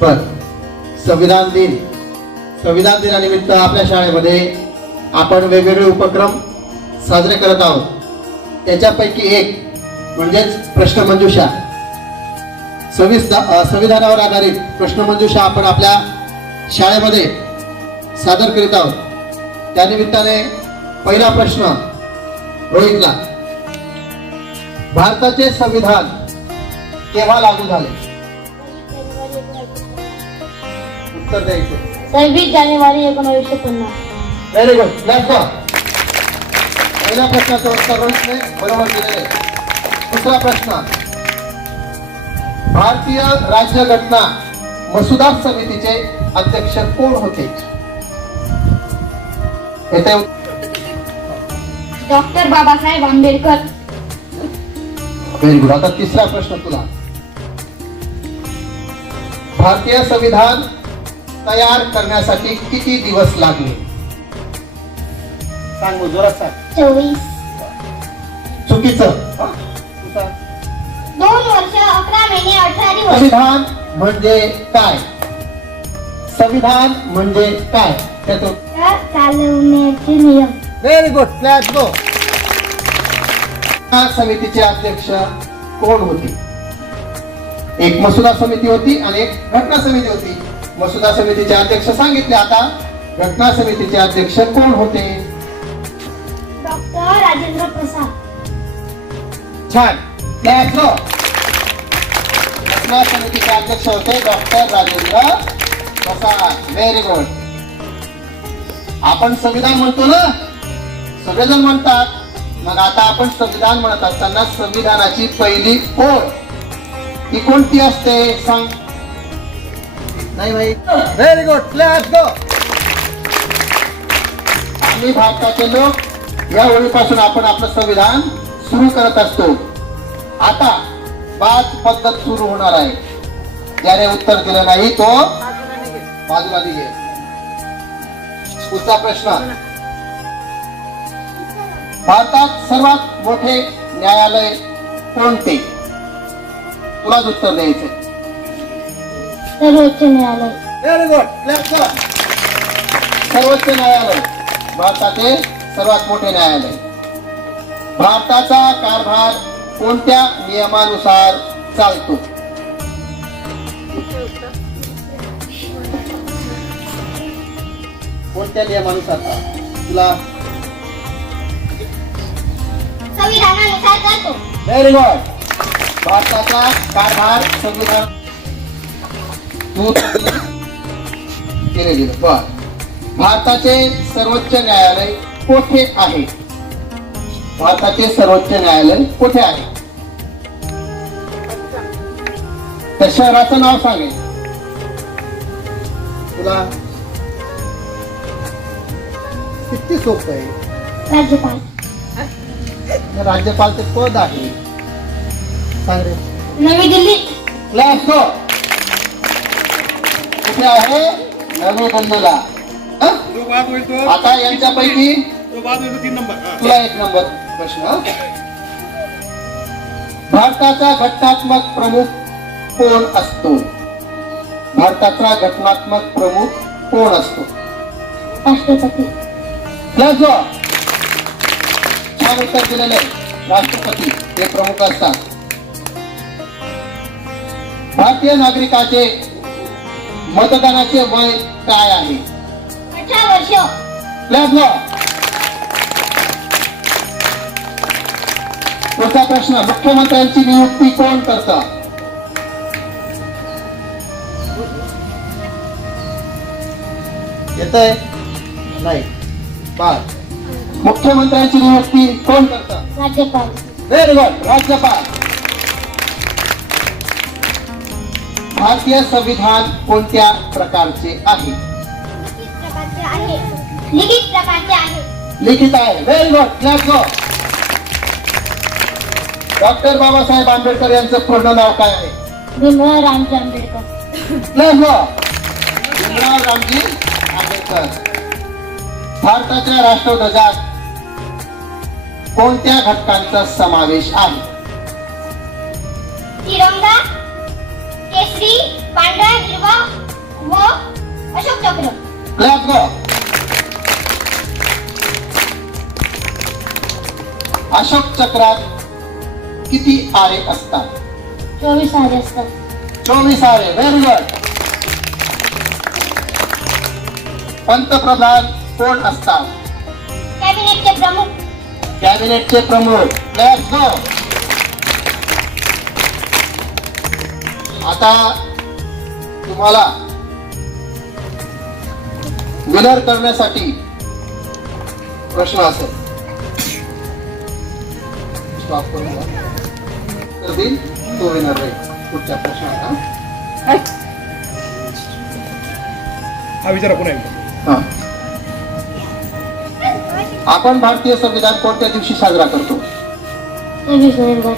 बर, संविधान दिनानिमित्त आपल्या शाळेमध्ये आपण वेगवेगळे उपक्रम साजरे करत आहोत. त्याच्यापैकी एक म्हणजेच प्रश्नमंजुषा. संविधानावर आधारित प्रश्नमंजुषा आपण आपल्या शाळेमध्ये सादर करीत आहोत. त्यानिमित्ताने पहिला प्रश्न रोहितला. भारताचे संविधान केव्हा लागू झाले? उत्तर द्यायचे. 26 जानेवारी 1950. Very good. पहिल्या प्रश्नाचं उत्तर रोहितने बरोबर दिलेले. दुसरा प्रश्न. भारतीय राज्यघटना मसुदा समितीचे अध्यक्ष कोण होते? येथे doctor Babasaheb Ambedkar. Very good. आता तिसरा प्रश्न तुला. भारतीय संविधान तयार करण्यासाठी किती दिवस लागले? सांगू, जोरात सांग. 24. चुकीचं. 2 वर्ष 11 महिने 18 दिवस. संविधान म्हणजे काय? संविधान म्हणजे काय? त्याचं चालवण्याचे नियम. Very good. लेट्स गो. समितीचे अध्यक्ष कोण होते? एक मसुदा समिती होती आणि एक घटना समिती होती. मसुदा समितीचे अध्यक्ष सांगितले. आता घटना समितीचे अध्यक्ष कोण होते? डॉक्टर राजेंद्र प्रसाद. छान. Let's go. घटना समितीचे अध्यक्ष होते doctor Rajendra Prasad. Very good. आपण संविधान म्हणतो ना, सगळेजण म्हणतात. मग आता आपण संविधान म्हणत असताना संविधानाची पहिली ओळ ही कोणती असते? सांग. नाही भाई. Very good. लेट्स गो. आम्ही भारताचे लोक या ओळीपासून आपण आपलं संविधान सुरू करत असतो. आता बाद पद्धत सुरू होणार आहे. ज्याने उत्तर दिलं नाही तो बाजूला निघेल. पुढचा प्रश्न. भारतात सर्वात मोठे न्यायालय कोणते? तुलाच उत्तर द्यायचे. सर्वोच्च न्यायालय. Very good. लेट्स गो. सर्वोच्च न्यायालय भारताचे सर्वात मोठे न्यायालय. भारताचा कारभार कोणत्या नियमानुसार चालतो? कोणत्या नियमानुसार तुला? संविधानानुसार चालतो. Very good. भारताचा कारभार संविधान केले. बर. भारताचे सर्वोच्च न्यायालय कोठे आहे? भारताचे सर्वोच्च न्यायालय कोठे आहे? त्या शहराचं नाव सांगेल तुला. किती सोपं आहे. राज्यपाल. राज्यपाल ते पद आहे. सांग रे. नवी दिल्ली. Let's go. कुठे आहे? नवी दिल्लीला. आता यांच्यापैकी तुला 1 नंबर प्रश्न. भारताचा घटनात्मक प्रमुख कोण असतो? भारताचा घटनात्मक प्रमुख कोण असतो? राष्ट्रपती. Let's go. छान उत्तर दिलेले. राष्ट्रपती हे प्रमुख असतात. भारतीय नागरिकाचे मतदानाचे वय काय आहे? 18 वर्ष. Let's go. पुढचा प्रश्न. मुख्यमंत्र्यांची नियुक्ती कोण करतं? येतंय? नाही. पाच. मुख्यमंत्र्यांची नियुक्ती कोण करतं? राज्यपाल. Very good. राज्यपाल. भारतीय संविधान कोणत्या प्रकारचे आहे? लिखित प्रकारचे आहे. लिखित आहे. Very good. Let's go. Doctor Babasaheb Ambedkar यांचं पूर्ण नाव काय आहे? भीमराव रामजी आंबेडकर. Let's go. भीमराव रामजी आंबेडकर. भारताच्या राष्ट्रध्वजात कोणत्या घटकांचा समावेश आहे? तिरंगा, केसरी, पांढरा, हिरवा, Let's go. अशोक चक्रात किती आरे असतात? 24 आरे असतात. 24 आरे. Very good. पंतप्रधान कोण असतात? कॅबिनेटचे प्रमुख. कॅबिनेटचे प्रमुख. Let's go. आता तुम्हाला विनर करण्यासाठी प्रश्न असेल. स्टॉप करून घ्या. तर देईल तो विनर राहील पुढच्या प्रश्नाला. हा विचारा पुन्हा एकदा. हा. आपण भारतीय संविधान कोणत्या दिवशी साजरा करतो? 26 नोव्हेंबर.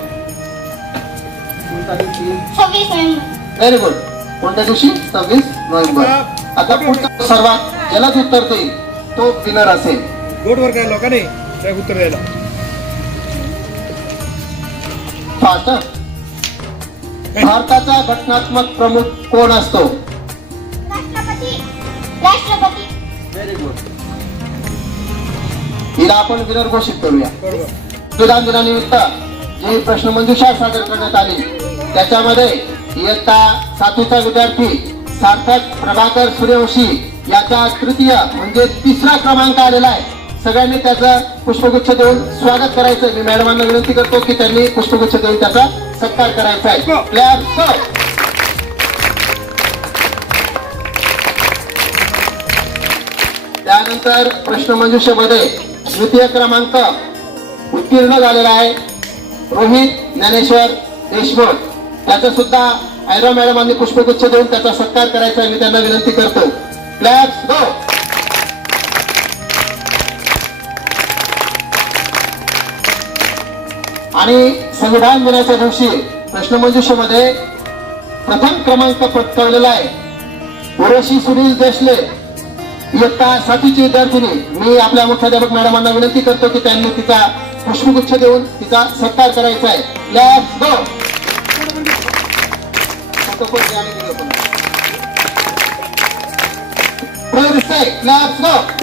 कोणत्या दिवशी? 26 नोव्हेंबर. Very good. कोणत्या दिवशी? 26 नोव्हेंबर. आता पुढचा सर्वात जलद उत्तर देईल तो विनर असेल. गोटवर काय लोकांनी काय उत्तर द्यायला. फास्ट. भारताचा घटनात्मक प्रमुख कोण असतो? राष्ट्रपती. राष्ट्रपती. Very good. हिला आपण विनर घोषित करूया. बरोबर. संविधान दिनानिमित्त जी प्रश्नमंजुषा सादर करण्यात आली त्याच्यामध्ये इयत्ता 7वीचा विद्यार्थी सार्थक प्रभाकर सूर्यवंशी याचा तृतीय म्हणजे तिसरा क्रमांक आलेला आहे. सगळ्यांनी त्याचं पुष्पगुच्छ देऊन स्वागत करायचं. मी मॅडमांना विनंती करतो की त्यांनी पुष्पगुच्छ देऊन त्याचा सत्कार करायचा आहे. Clap, go. त्यानंतर प्रश्नमंजुषेमध्ये द्वितीय क्रमांक उत्तीर्ण झालेला आहे रोहित ज्ञानेश्वर देशमुख. त्याचा सुद्धा आयरा मॅडमांनी पुष्पगुच्छ देऊन त्याचा सत्कार करायचा आहे. मी त्यांना विनंती करतो. Claps, go. आणि संविधान दिनाच्या दिवशी प्रश्नमंजुषेमध्ये प्रथम क्रमांक पटकावलेला आहे उर्वशी सुनील देशले इयत्ता 7वीची विद्यार्थिनी. मी आपल्या मुख्याध्यापक मॅडमांना विनंती करतो की त्यांनी तिचा पुष्पगुच्छ देऊन तिचा सत्कार करायचा आहे. Let's go. Let's go.